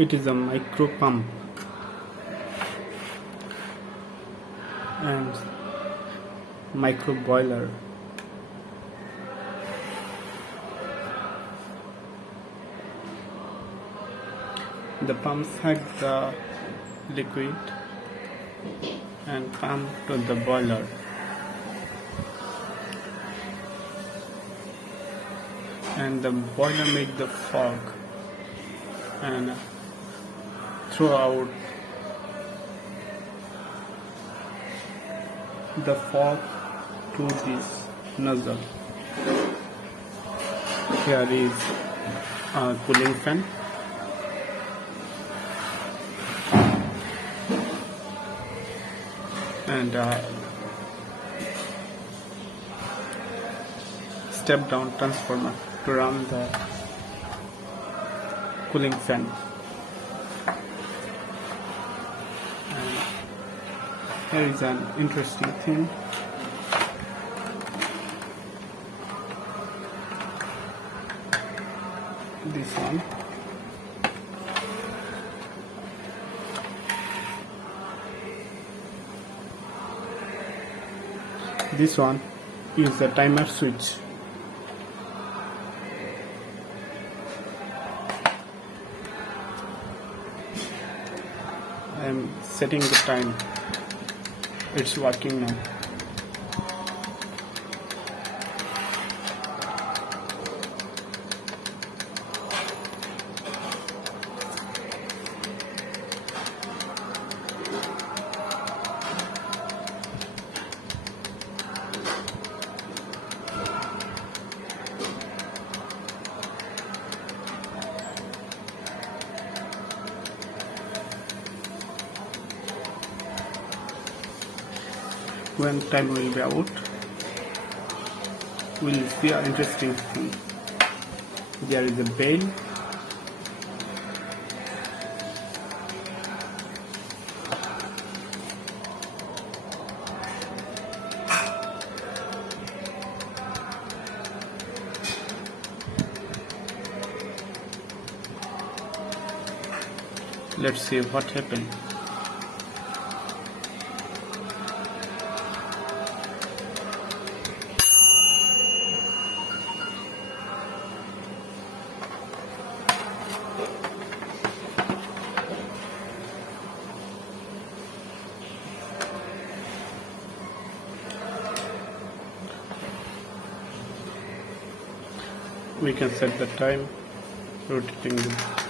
It is a micro pump and micro boiler. The pump sucks the liquid and pump to the boiler. And the boiler make the fog and throw out the fog to this nozzle. Here is a cooling fan. And step down transformer to run the cooling fan. And here is an interesting thing. This one. This one is the timer switch. I am setting the time. It's working now. When time will be out, we'll see an interesting thing. There is a bell. Let's see what happened. We can set the time rotating this.